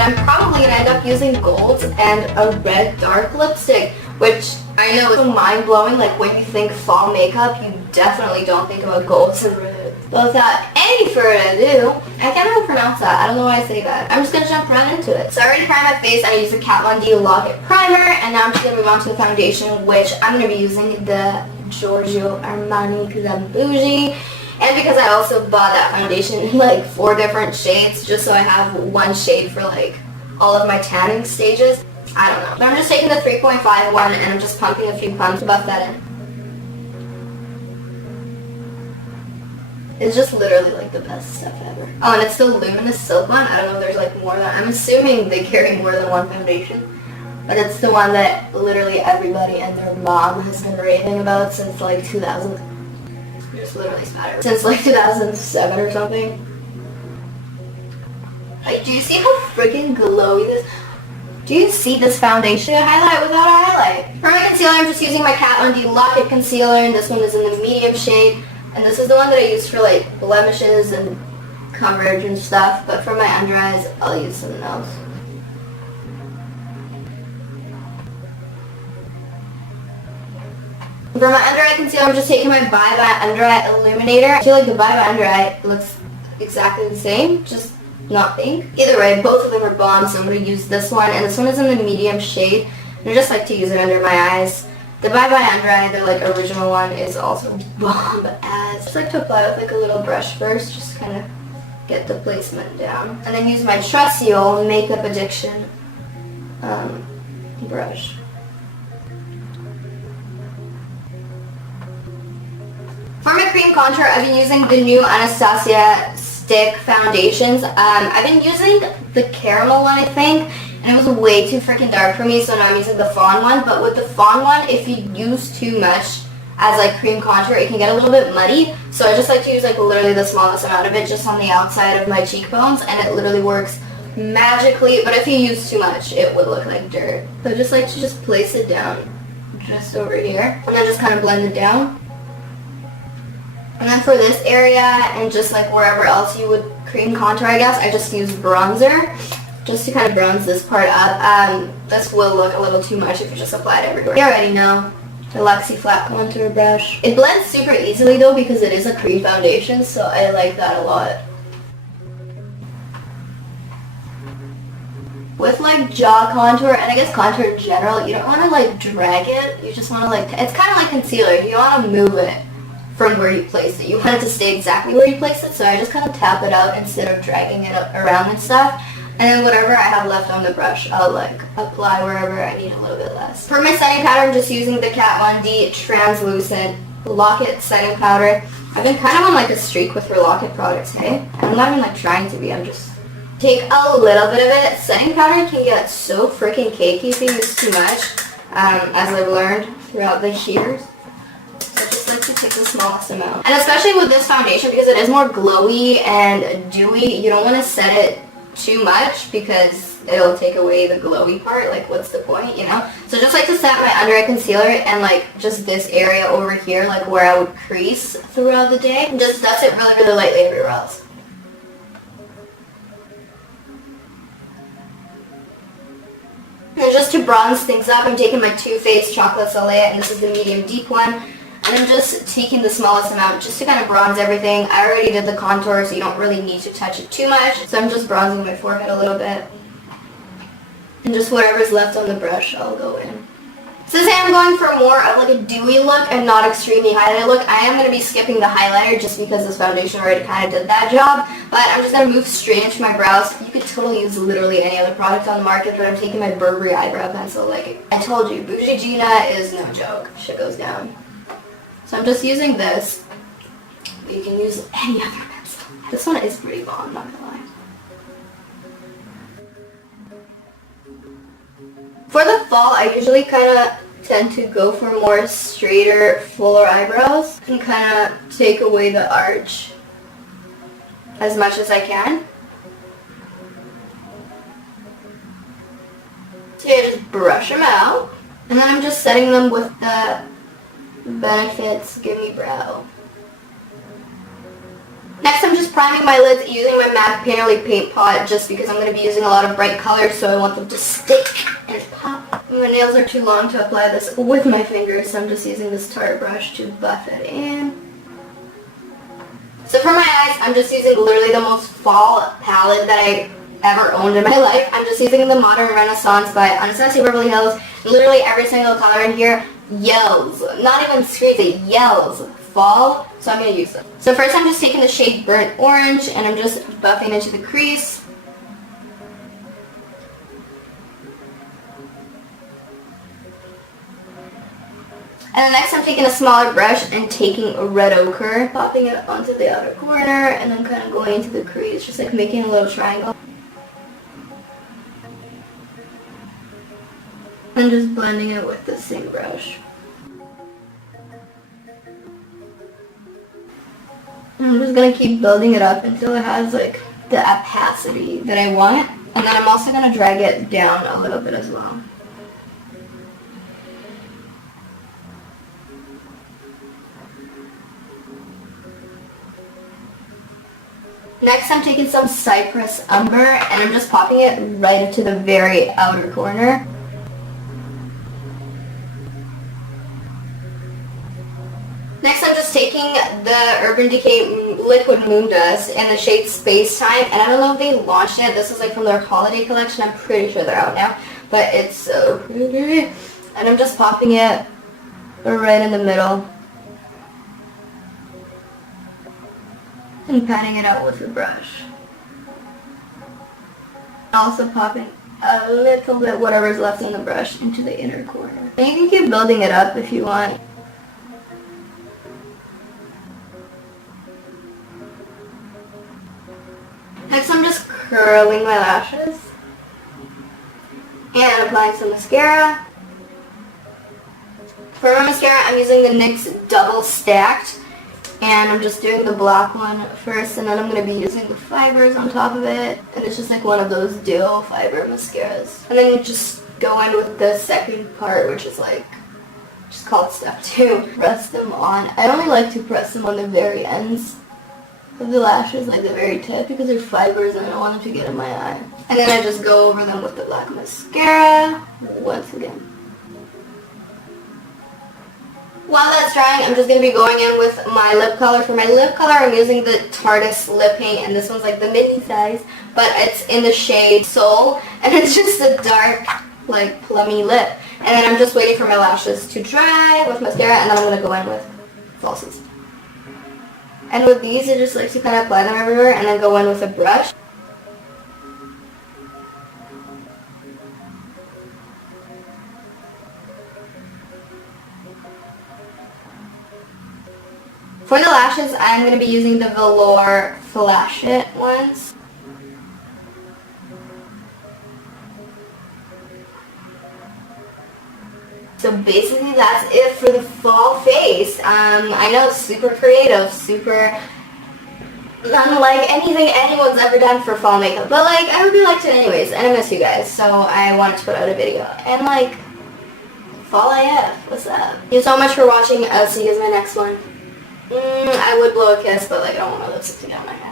I'm probably going to end up using gold and a red dark lipstick, which I know is mind-blowing. Like, when you think fall makeup, you definitely don't think about golds and red. But without any further ado, I can't even pronounce that. I don't know why I say that. I'm just going to jump right into it. So I already primed my face. I used the Kat Von D Lock-It Primer, and now I'm just going to move on to the foundation, which I'm going to be using the Giorgio Armani because I'm bougie. And because I also bought that foundation in like 4 different shades, just so I have one shade for like all of my tanning stages. I don't know. But I'm just taking the 3.5 one and I'm just pumping a few pumps to buff that in. It's just literally like the best stuff ever. Oh, and it's the Luminous Silk one. I don't know if there's like more than, I'm assuming they carry more than one foundation. But it's the one that literally everybody and their mom has been raving about since like 2000. Just literally spattered. Since like 2007 or something. Like, do you see how freaking glowy this? Do you see this foundation highlight without a highlight? For my concealer, I'm just using my Kat Von D Lock-It concealer, and this one is in the medium shade. And this is the one that I use for like blemishes and coverage and stuff. But for my under eyes, I'll use something else. For my under eye concealer, I'm just taking my Bye Bye Under Eye Illuminator. I feel like the Bye Bye Under Eye looks exactly the same, just not pink. Either way, both of them are bomb, so I'm going to use this one. And this one is in the medium shade. And I just like to use it under my eyes. The Bye Bye Under Eye, the like original one, is also bomb as. Just like to apply with like a little brush first, just kind of get the placement down. And then use my trusty old Makeup Addiction brush. For my cream contour, I've been using the new Anastasia stick foundations. I've been using the caramel one, I think, and it was way too freaking dark for me, so now I'm using the fawn one. But with the fawn one, if you use too much as like cream contour, it can get a little bit muddy. So I just like to use like literally the smallest amount of it just on the outside of my cheekbones, and it literally works magically. But if you use too much, it would look like dirt. So I just like to just place it down just over here, and then just kind of blend it down. And then for this area and just like wherever else you would cream contour, I guess, I just use bronzer just to kind of bronze this part up. This will look a little too much if you just apply it everywhere. You already know the Luxie flat contour brush. It blends super easily though because it is a cream foundation, so I like that a lot. With like jaw contour, and I guess contour in general, you don't want to like drag it, you just want to like, it's kind of like concealer, you want to move it from where you place it. You want it to stay exactly where you place it, so I just kind of tap it out instead of dragging it around and stuff. And then whatever I have left on the brush, I'll like apply wherever I need a little bit less. For my setting powder, I'm just using the Kat Von D Translucent Lock-It Setting Powder. I've been kind of on like a streak with her Lock-It products, hey? I'm not even like trying to be, I'm just... Take a little bit of it. Setting powder can get so freaking cakey if you use too much, as I've learned throughout the years. Like to take the smallest amount. And especially with this foundation, because it is more glowy and dewy, you don't want to set it too much because it'll take away the glowy part. Like, what's the point, you know? So just like to set my under eye concealer and like just this area over here, like where I would crease throughout the day, and just dust it really, really lightly everywhere else. And just to bronze things up, I'm taking my Too Faced Chocolate Soleil, and this is the medium deep one. And I'm just taking the smallest amount just to kind of bronze everything. I already did the contour, so you don't really need to touch it too much. So I'm just bronzing my forehead a little bit. And just whatever's left on the brush, I'll go in. Since I am going for more of like a dewy look and not extremely highlighted look, I am going to be skipping the highlighter just because this foundation already kind of did that job. But I'm just going to move straight into my brows. You could totally use literally any other product on the market, but I'm taking my Burberry eyebrow pencil. Like I told you, Bougie Gina is no joke. Shit goes down. So I'm just using this, but you can use any other pencil. This one is pretty bomb, not gonna lie. For the fall, I usually kind of tend to go for more straighter, fuller eyebrows and kind of take away the arch as much as I can. So yeah, just brush them out, and then I'm just setting them with the Benefits Gimme Brow. Next, I'm just priming my lids using my MAC Painterly paint pot just because I'm going to be using a lot of bright colors, so I want them to stick and pop. My nails are too long to apply this with my fingers, so I'm just using this Tarte brush to buff it in. So for my eyes, I'm just using literally the most fall palette that I ever owned in my life. I'm just using the Modern Renaissance by Anastasia Beverly Hills. Literally every single color in here yells, not even screams, it yells fall, so I'm going to use them. So first I'm just taking the shade Burnt Orange and I'm just buffing into the crease. And then next I'm taking a smaller brush and taking a red ochre, popping it onto the outer corner and then kind of going into the crease, just like making a little triangle. And just blending it with the same brush. And I'm just going to keep building it up until it has like the opacity that I want. And then I'm also going to drag it down a little bit as well. Next I'm taking some Cypress Umber and I'm just popping it right into the very outer corner. Next I'm just taking the Urban Decay Liquid Moon Dust in the shade Space Time, and I don't know if they launched it. This is like from their holiday collection. I'm pretty sure they're out now, but it's so pretty. And I'm just popping it right in the middle and patting it out with the brush. Also popping a little bit whatever's left in the brush into the inner corner. And you can keep building it up if you want. Next I'm just curling my lashes and applying some mascara. For my mascara I'm using the NYX Double Stacked, and I'm just doing the black one first, and then I'm going to be using the fibers on top of it, and it's just like one of those duo fiber mascaras. And then you just go in with the second part, which is like just called step 2. Press them on. I only like to press them on the very ends of the lashes, like the very tip, because they're fibers and I don't want them to get in my eye. And then I just go over them with the black mascara once again. While that's drying, I'm just going to be going in with my lip color. For my lip color, I'm using the Tarte Lip Paint, and this one's like the mini size, but it's in the shade Soul, and it's just a dark, like, plummy lip. And then I'm just waiting for my lashes to dry with mascara, and then I'm going to go in with falsies. And with these, I just like to kind of apply them everywhere and then go in with a brush. For the lashes, I'm going to be using the Velour Flash It ones. So basically that's it for the fall face. I know it's super creative, super unlike anything anyone's ever done for fall makeup, but like I really liked it anyways, and I miss you guys, so I wanted to put out a video. And like, fall AF, what's up? Thank you so much for watching. I'll see you guys in my next one. I would blow a kiss, but like I don't want my lipstick to get on my head.